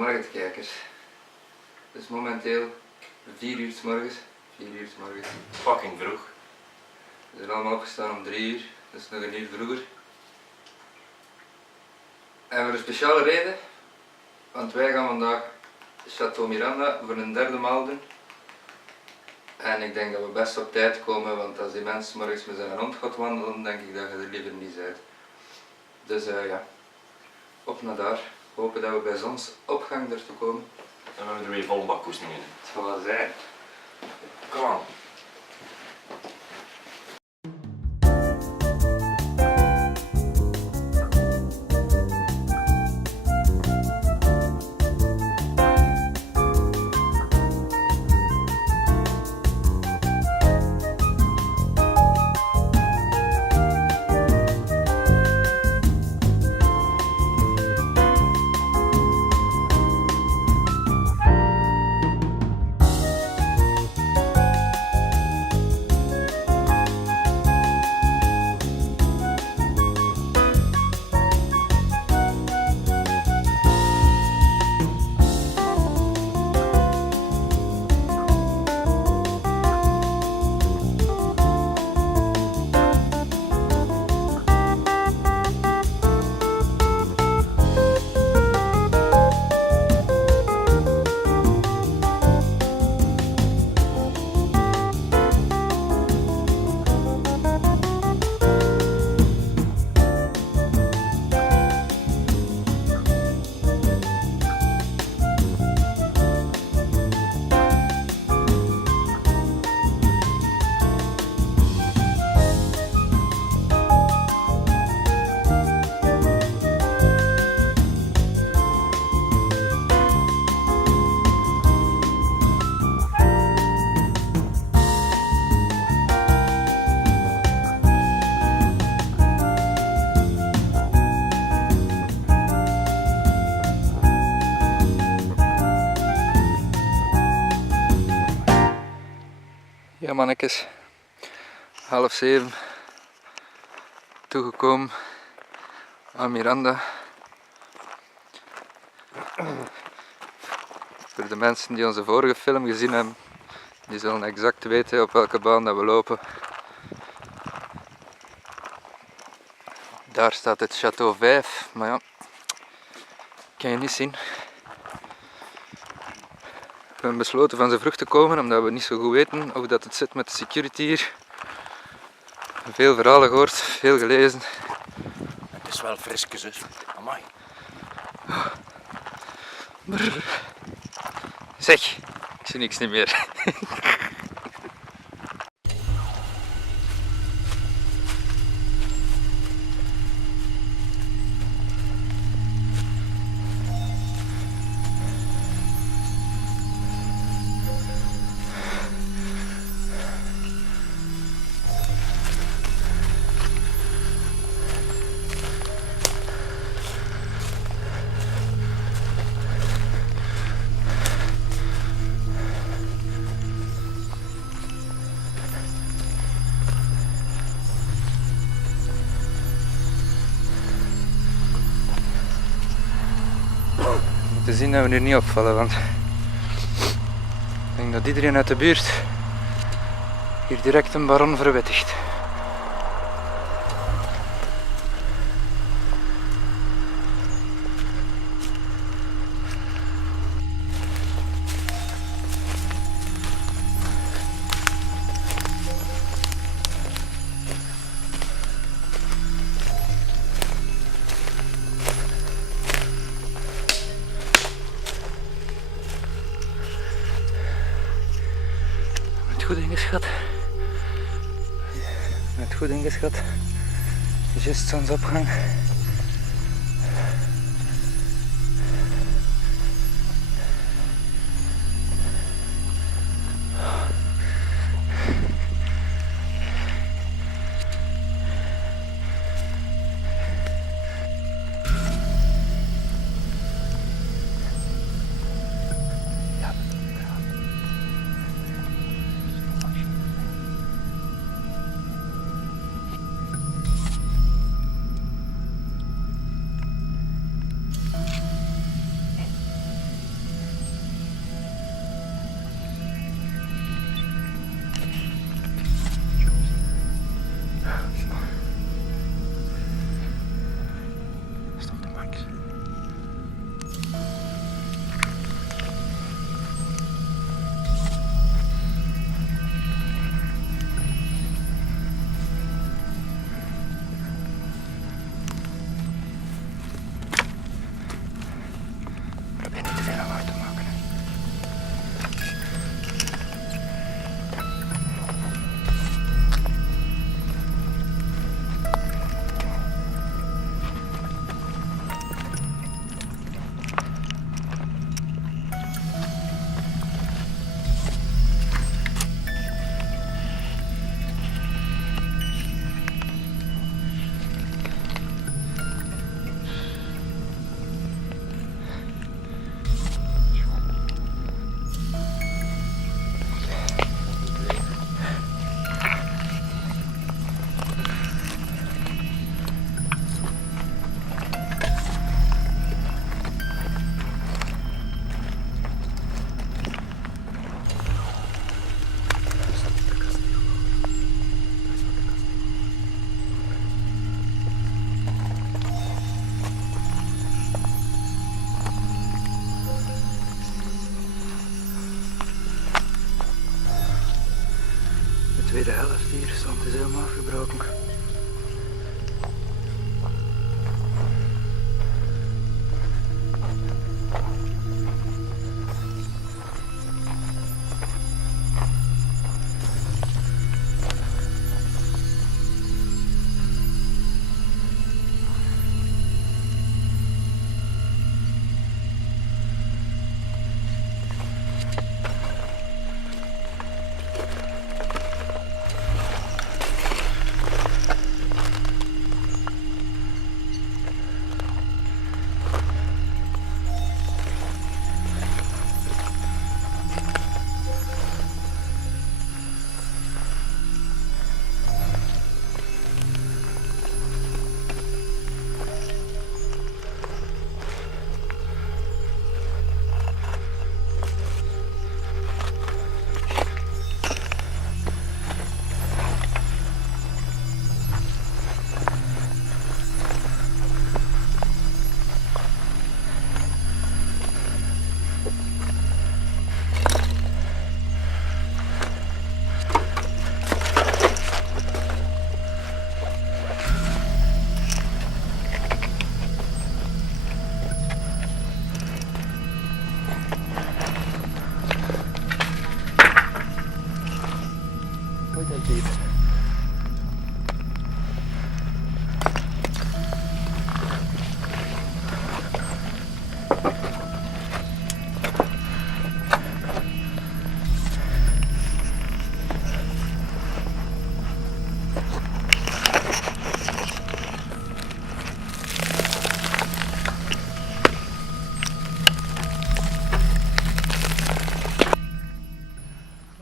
Goedemorgen kijkers. Het is momenteel 4 uur 's morgens. 4 uur 's morgens. Fucking vroeg. We zijn allemaal opgestaan om 3 uur, dus nog een uur vroeger. En voor een speciale reden, want wij gaan vandaag Château Miranda voor een derde maal doen. En ik denk dat we best op tijd komen, want als die mensen morgens met zijn hond gaat wandelen, denk ik dat je er liever niet bent. Dus ja, op naar daar. Hopen dat we bij zonsopgang ertoe komen. Dan hebben we er weer vol bak koestingen in. Het zal wel zijn. Kom aan. Ja mannetjes, 6:30 toegekomen aan Miranda. Voor de mensen die onze vorige film gezien hebben, die zullen exact weten op welke baan dat we lopen. Daar staat het Château 5, maar ja, kan je niet zien. We hebben besloten van zo vroeg te komen, omdat we niet zo goed weten hoe dat het zit met de security hier. Veel verhalen gehoord, veel gelezen. Het is wel frisjes, dus. Amai. Brrr. Zeg, ik zie niks niet meer. Te zien dat we nu niet opvallen, want ik denk dat iedereen uit de buurt hier direct een baron verwittigt. Goed ingeschat. Net goed ingeschat. Juist zonsopgang. Probeer niet te veel lawaai te maken. Hè. De tweede helft hier, zand is helemaal afgebroken.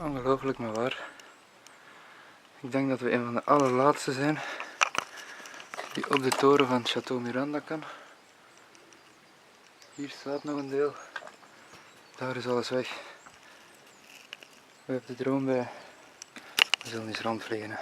Ongelooflijk maar waar. Ik denk dat we een van de allerlaatste zijn die op de toren van Château Miranda kan. Hier staat nog een deel. Daar is alles weg. We hebben de drone bij. We zullen eens rondvliegen.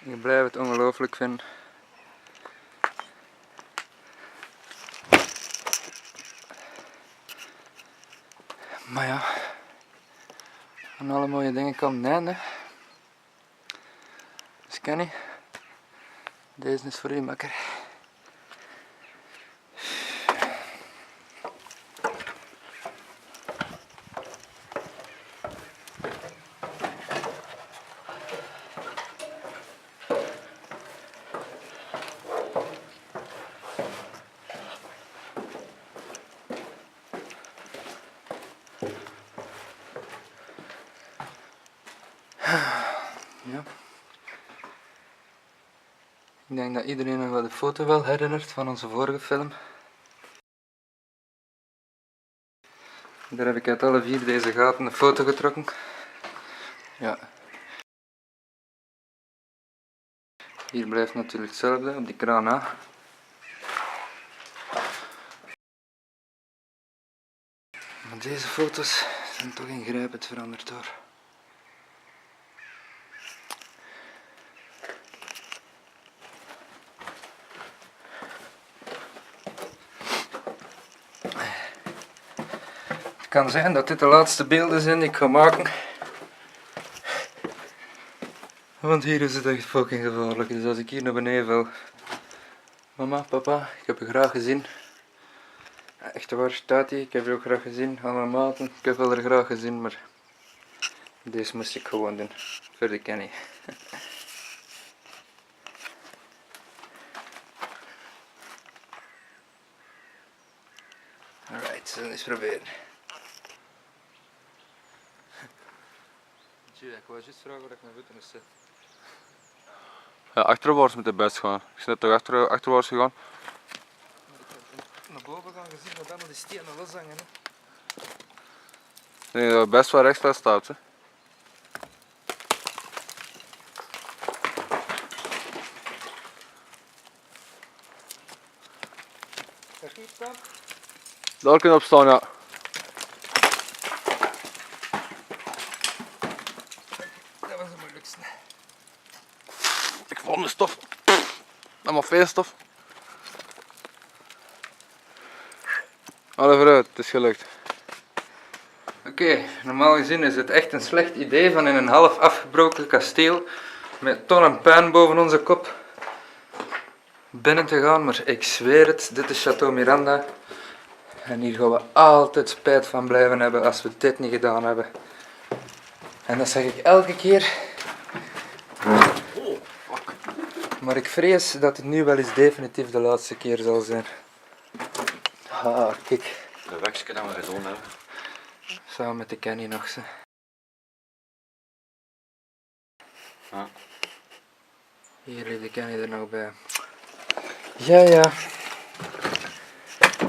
Ik blijf het ongelooflijk vinden. Maar ja, aan alle mooie dingen komt een einde. Dus Kenny, deze is voor u, makker. Ja. Ik denk dat iedereen nog wel de foto wel herinnert van onze vorige film. Daar heb ik uit alle 4 deze gaten een foto getrokken. Ja. Hier blijft natuurlijk hetzelfde op die kraan na. Maar deze foto's zijn toch ingrijpend veranderd hoor. Het kan zijn dat dit de laatste beelden zijn die ik ga maken. Want hier is het echt fucking gevaarlijk. Dus als ik hier naar beneden val. Mama, papa, ik heb je graag gezien. Echt waar, Tati, ik heb je ook graag gezien. Alle maten, ik heb wel er graag gezien, maar deze moest ik gewoon doen. Voor de Kenny. Alright, zullen we eens proberen. Ik wou juist vragen waar ik mijn voeten moest zetten. Ja, achterwaarts moet het best gaan. Ik ben net toch achterwaarts gegaan. Naar boven gaan gezien dat allemaal die stenen loshangen. Ik denk dat het best wel rechts vast staat. Hè. Ga je staan? Daar kun je op staan, ja. Dat was de moeilijkste. Ik vond de stof. Allemaal veel stof. Allee vooruit, het is gelukt. Oké, normaal gezien is het echt een slecht idee van in een half afgebroken kasteel met tonnen puin boven onze kop binnen te gaan, maar ik zweer het, dit is Château Miranda en hier gaan we altijd spijt van blijven hebben als we dit niet gedaan hebben. En dat zeg ik elke keer. Maar ik vrees dat het nu wel eens definitief de laatste keer zal zijn. Ah, kijk. De weksje dat we gedaan hebben. Samen met de Kenny nog ze. Ja. Hier ligt de Kenny er nog bij. Ja, ja.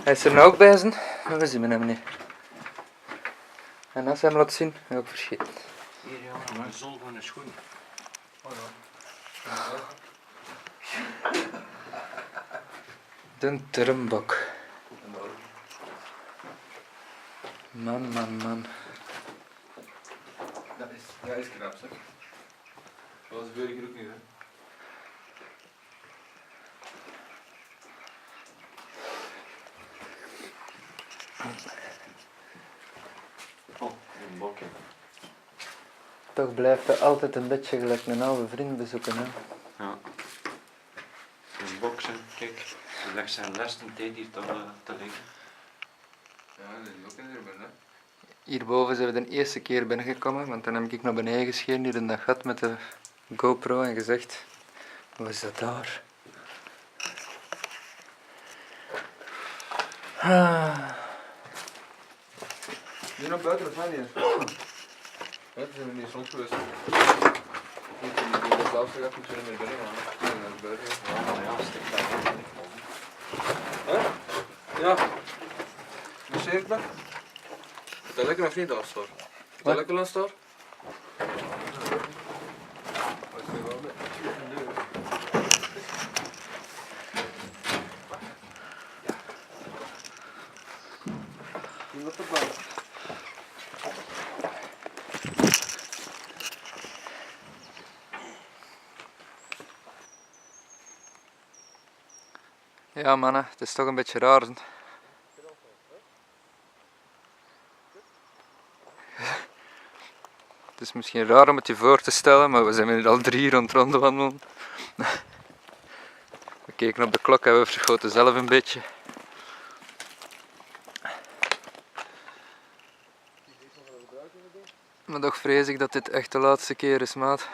Hij is er nou ook bij zijn, maar we zien hem niet. En als hij hem laat zien, heb ik verschieten. Hier ja, een zol van een schoen. Oh ja. De trumbok. Man, man, man. Dat is knap, zeg. Dat was veel keer ook niet, hè. Oh, een bokje. Toch blijft hij altijd een beetje gelijk een oude vriend bezoeken. Hè? Ja. Een boksen, kijk. Hij legt zijn lessen tijd hier te liggen. Ja, dat is ook in er binnen. Hierboven zijn we de eerste keer binnengekomen, want dan heb ik naar beneden geschenen hier in dat gat met de GoPro en gezegd, wat is dat daar? Hier naar buiten of van hier? Ja, we zijn niet soms geweest. Niet in de zelfste gaat, moeten we naar binnen gaan. We zijn naar buiten. Ja, ja, stik daar. Hè? Ja. De cirkel? Is dat lekker of niet als hoor? Is dat lekker als hoor? Op de bank. Ja mannen, het is toch een beetje raar. Het is misschien raar om het je voor te stellen, maar we zijn hier al 3 uur aan het rondwandelen. We keken op de klok en we verschoten zelf een beetje. Maar toch vrees ik dat dit echt de laatste keer is, maat.